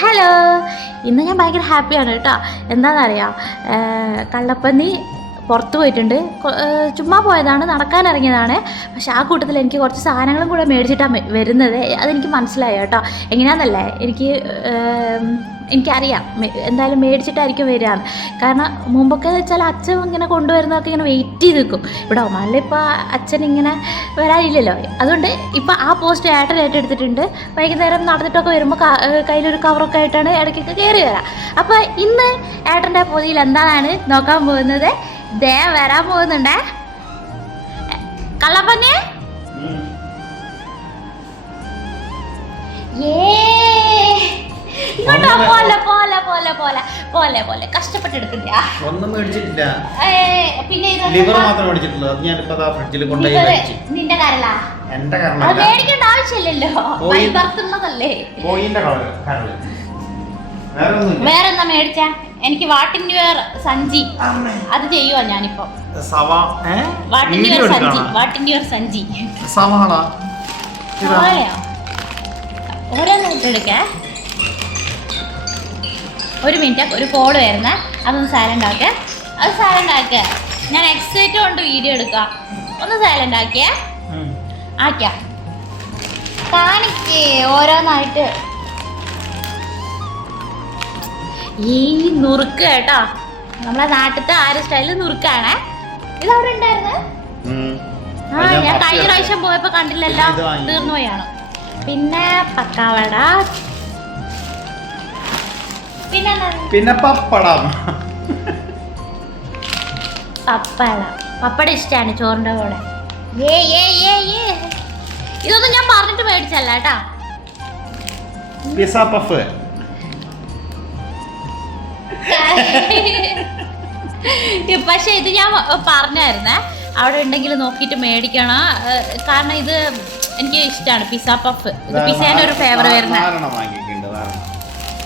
Hello ഇന്ന് ഞാൻ ഭയങ്കര ഹാപ്പിയാണ് കേട്ടോ. എന്താണെന്നറിയാം? കള്ളപ്പന്നി പുറത്ത് പോയിട്ടുണ്ട്. ചുമ്മാ പോയതാണ് നടക്കാൻ ഇറങ്ങിയതാണ്. പക്ഷേ ആ കൂട്ടത്തിൽ എനിക്ക് കുറച്ച് സാധനങ്ങളും കൂടെ മേടിച്ചിട്ടാണ് വരുന്നത്. അതെനിക്ക് മനസ്സിലായി കേട്ടോ. എങ്ങനെയാണെന്നല്ലേ എനിക്ക് എനിക്കറിയാം. എന്തായാലും മേടിച്ചിട്ടായിരിക്കും വരികയെന്ന് കാരണം മുമ്പൊക്കെ വെച്ചാൽ അച്ഛൻ ഇങ്ങനെ കൊണ്ടുവരുന്നതൊക്കെ ഇങ്ങനെ വെയിറ്റ് ചെയ്ത് നിൽക്കും. ഇവിടെ ഒമാനിൽ ഇപ്പോൾ അച്ഛൻ ഇങ്ങനെ വരാനില്ലല്ലോ. അതുകൊണ്ട് ഇപ്പോൾ ആ പോസ്റ്റ് ഏട്ടൻ ഏറ്റെടുത്തിട്ടുണ്ട്. വൈകുന്നേരം നടന്നിട്ടൊക്കെ വരുമ്പോൾ കയ്യിലൊരു കവറൊക്കെ ആയിട്ടാണ് ഇടയ്ക്കൊക്കെ കയറി വരാം. അപ്പോൾ ഇന്ന് ഏട്ടന്റെ പൊതിയിൽ എന്താണ് നോക്കാൻ പോകുന്നത്? ദേ വരാൻ പോകുന്നുണ്ടേ. കള്ളപ്പന്നെ പോലെ പോലെ. കഷ്ടപ്പെട്ടെടുക്കില്ല ഒന്നും മേടിച്ചിട്ടില്ല. പിന്നെ ഇത് ലിവർ മാത്രം മേടിച്ചിട്ടുള്ളൂ. അത് ഞാൻ ഫ്രിഡ്ജിൽ കൊണ്ടുപോയി liver വെച്ചു നിന്റെ കരലാ എന്റെ അത് മേടിക്കേണ്ട ആവശ്യമില്ലല്ലോ. പോയി. ബർത്തുള്ളതല്ലേ കോയിന്റെ കളർ കരൾ വേറെ എന്താ മേടിച്ച? എനിക്ക് വാട്ടിന്റെ വേർ സഞ്ചി. അത് ചെയ്യുവാ ഞാനിപ്പോ? വാട്ടിന്റെ വേർ സഞ്ചി. വാട്ടിൻ വാട്ടിന്റെ വേർ സഞ്ചി. സവാള. ഓരോന്ന് ഇട്ടെടുക്കേ ഒരു മിനിറ്റ് ഒരു കോൾ വരുന്നത് അതൊന്ന് സൈലന്റ് ആക്കുക അത് സൈലന്റ് ആക്കുക ഞാൻ എക്സൈറ്റ് കൊണ്ട് വീഡിയോ എടുക്കാം. ഒന്ന് സൈലന്റ് ആക്കിയേ. ആക്കാം കാണിക്കേ ഓരോന്നായിട്ട്. ഈ നുറുക്ക് കേട്ടോ. നമ്മളെ നാട്ടിലത്തെ ആര് സ്റ്റൈലിൽ നുറുക്കാണേ. ഇത് അവിടെ ഉണ്ടായിരുന്നു ആ ഞാൻ കഴിഞ്ഞ. പ്രാവശ്യം പോയപ്പോ കണ്ടില്ലല്ലോ. തീർന്നു പോയാണ്. പിന്നെ പക്കാവട പിന്നെ? പിന്നെ പപ്പടം. പപ്പട. പപ്പട ഇഷ്ടമാണ് ചോറിന്റെ കൂടെ. ഏ ഏ ഏ ഏ. ഇതൊന്നും ഞാൻ പറഞ്ഞിട്ട് മേടിച്ചല്ല കേട്ടാ. Pizza puff. പക്ഷെ ഇത് ഞാൻ പറഞ്ഞായിരുന്നേ. അവിടെ ഉണ്ടെങ്കിൽ നോക്കിയിട്ട് മേടിക്കണം. കാരണം ഇത് എനിക്ക് ഇഷ്ടമാണ് പിസ പഫ്. ഇത് പിസ്സേന്റെ ഒരു ഫേവർ വരുന്ന.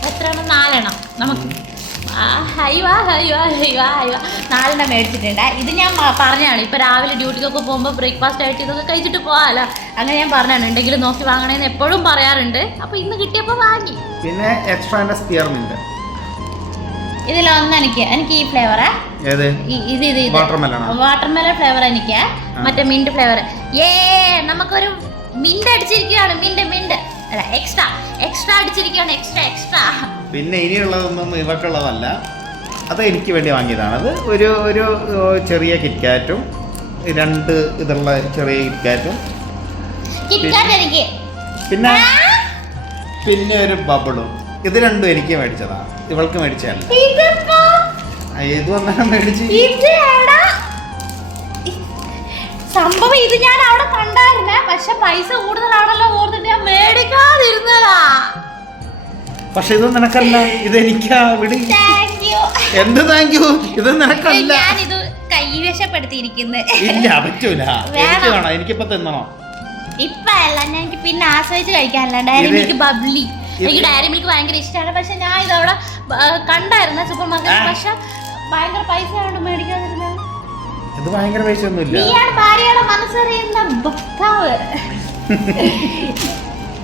നാലെണ്ണം. എത്രയാണ്? നാലെണ്ണം. നമുക്ക് നാലെണ്ണം മേടിച്ചിട്ടുണ്ട്. ഇത് ഞാൻ പറഞ്ഞാണ്. പറഞ്ഞതാണ് ഇപ്പൊ രാവിലെ ഡ്യൂട്ടിക്കൊക്കെ പോകുമ്പോൾ ബ്രേക്ക്ഫാസ്റ്റ് ആയിട്ട് ഇതൊക്കെ കഴിച്ചിട്ട് പോകാമല്ലോ അങ്ങനെ ഞാൻ പറഞ്ഞാണ്. ഉണ്ടെങ്കിലും നോക്കി വാങ്ങണേന്ന് എപ്പോഴും പറയാറുണ്ട്. അപ്പോൾ ഇന്ന് കിട്ടിയപ്പോൾ വാങ്ങി. പിന്നെ എക്സ്ട്രാ സ്പിയർമിന്റ് ഇതിലൊന്ന് എനിക്ക് എനിക്ക് ഈ ഫ്ലേവറാ ഇത് ഇത്? വാട്ടർമെലൺ ഫ്ലേവർ എനിക്ക് മറ്റേ മിന്റ് ഫ്ലേവർ ഏ നമുക്കൊരു മിന്റ് അടിച്ചിരിക്കുകയാണ് മിന്റ് മിന്റ് അല്ല എക്സ്ട്രാ എക്സ്ട്രാ അടിച്ചിരിക്കുകയാണ് എക്സ്ട്രാ എക്സ്ട്രാ പിന്നെ ഇനിയുള്ളതൊന്നും ഇവക്കുള്ളതല്ല അത് എനിക്ക് വേണ്ടി വാങ്ങിയതാണ്. അത് ഒരു ഒരു ചെറിയ കിറ്റ്കാറ്റും രണ്ട് ഇതുള്ള ചെറിയ കിറ്റ്കാറ്റും കിറ്റ്കാറ്റ് എനിക്ക്. പിന്നെ പിന്നെ ഒരു ബബിളും. ഇത് രണ്ടും എനിക്ക് മേടിച്ചതാ. ഇവൾക്ക് മേടിച്ചതല്ല. ഇത് വന്നാലും മേടിച്ച് സംഭവം ഇത് ഞാൻ പക്ഷെ പൈസ കൂടുതലാണല്ലോ ഓർത്തിട്ട് ഞാൻ മേടിക്കാതിരുന്നതാ. പക്ഷെ ഇത് നിനക്കല്ല. ഇത് എനിക്കാ വിടി എന്ത് താങ്ക് യു ഇത് നിനക്കല്ല. ഞാനിത് കൈവശപ്പെടുത്തിയിരിക്കുന്നത് ഇല്ല പറ്റൂല. എനിക്ക് വേണം. എനിക്കിപ്പോ തിന്നണോ. ഇപ്പൊ അല്ല ഞാൻ എനിക്ക് പിന്നെ ആസ്വദിച്ച് കഴിക്കാനല്ല. ഡയറി മിൽക്ക് ബബ്ലി എനിക്ക് ഡയറി മിൽക്ക് ഭയങ്കര ഇഷ്ടമാണ് പക്ഷെ ഞാൻ ഇതവിടെ കണ്ടായിരുന്നു സൂപ്പർ മാർക്കറ്റ്. പക്ഷെ ഭയങ്കര പൈസ ആയതുകൊണ്ട് മേടിക്കാതിരുന്നത്. ഇത് ഭയങ്കര പൈസ ഒന്നുമില്ല നീയാണ് ഭാര്യയുടെ മനസ്സറിയുന്ന ഭർത്താവ്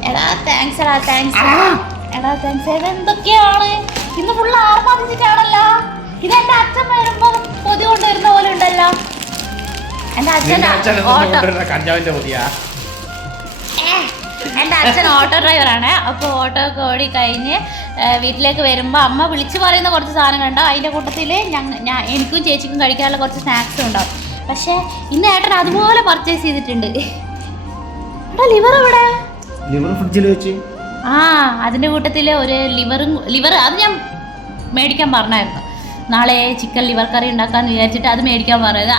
എടാ താങ്ക്സ് എടാ താങ്ക്സ് എടാ. താങ്ക്സ് ഇത് എന്തൊക്കെയാണ്? ഇന്ന് ഫുള്ള് ആർമാദിച്ചിട്ടാണല്ലോ ഇത് എന്റെ അച്ഛൻ വരുമ്പോ പൊതി കൊണ്ടുവരുന്ന പോലെ ഉണ്ടല്ലോ. എന്റെ അച്ഛൻ ഓട്ടോ. കഞ്ചാവിന്റെ പൊതിയാ. എന്റെ അച്ഛൻ ഓട്ടോ ഡ്രൈവറാണ്. അപ്പോൾ ഓട്ടോ ഒക്കെ ഓടി കഴിഞ്ഞ് വീട്ടിലേക്ക് വരുമ്പോൾ അമ്മ വിളിച്ചു പറയുന്ന കുറച്ച് സാധനങ്ങളുണ്ടാവും അതിന്റെ കൂട്ടത്തിൽ ഞാൻ എനിക്കും ചേച്ചിക്കും കഴിക്കാനുള്ള കുറച്ച് സ്നാക്സും ഉണ്ടാവും പക്ഷേ ഇന്ന് ഏട്ടൻ അതുപോലെ പർച്ചേസ് ചെയ്തിട്ടുണ്ട്. എടാ ലിവർ എവിടെ? ലിവർ ഫ്രിഡ്ജിൽ വെച്ച്. ആ അതിന്റെ കൂട്ടത്തിൽ ഒരു ലിവറും ലിവർ അത് ഞാൻ മേടിക്കാൻ പറഞ്ഞായിരുന്നു. നാളെ ചിക്കൻ ലിവർ കറി ഉണ്ടാക്കാമെന്ന് വിചാരിച്ചിട്ട് അത് മേടിക്കാൻ പറഞ്ഞത്.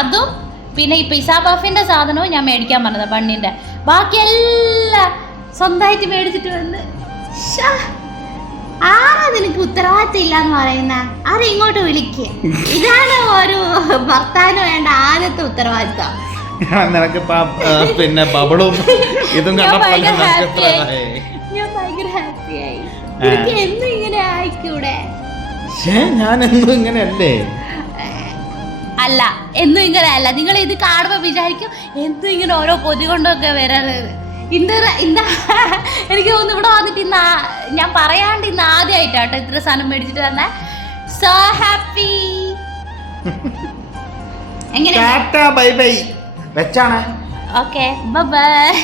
അതും പിന്നെ ഈ പിസ പഫിന്റെ സാധനവും ഞാൻ മേടിക്കാൻ പറഞ്ഞത് ബണ്ണിന്റെ ബാക്കിയെല്ലാം സ്വന്തമായിട്ട് മേടിച്ചിട്ട് വന്ന് ആരാ നിനക്ക് ഉത്തരവാദിത്തം ഇല്ലാന്ന് പറയുന്ന? ആരെ ഇങ്ങോട്ട് വിളിക്കുക ഇതാണ് ഒരു ഭർത്താവിന് വേണ്ട ആദ്യത്തെ ഉത്തരവാദിത്തം. നിനക്ക് പിന്നെ ബബിളും ഇതും ഞാൻ? ഞാൻ എന്നും ഇങ്ങനെ ആയിക്കൂടെ? ശ്ശേ, ഞാനെന്നും ഇങ്ങനെയല്ലേ? അല്ല എന്നും ഇങ്ങനെ അല്ല. നിങ്ങൾ ഇത് കാണുമ്പോ വിചാരിക്കും എന്തും ഇങ്ങനെ ഓരോ പൊതി കൊണ്ടൊക്കെ വരാറ്. ഇന്ന് ഇന്ന് എനിക്ക് തോന്നുന്നു ഇവിടെ വന്നിട്ട് ഇന്ന് ഞാൻ പറയാണ്ട് ഇന്ന് ആദ്യമായിട്ടാട്ടോ ഇത്ര സാധനം മേടിച്ചിട്ട് തന്നെ സോ ഹാപ്പി എങ്ങനെ ബൈ ബൈ വെച്ചാണ്. Okay bye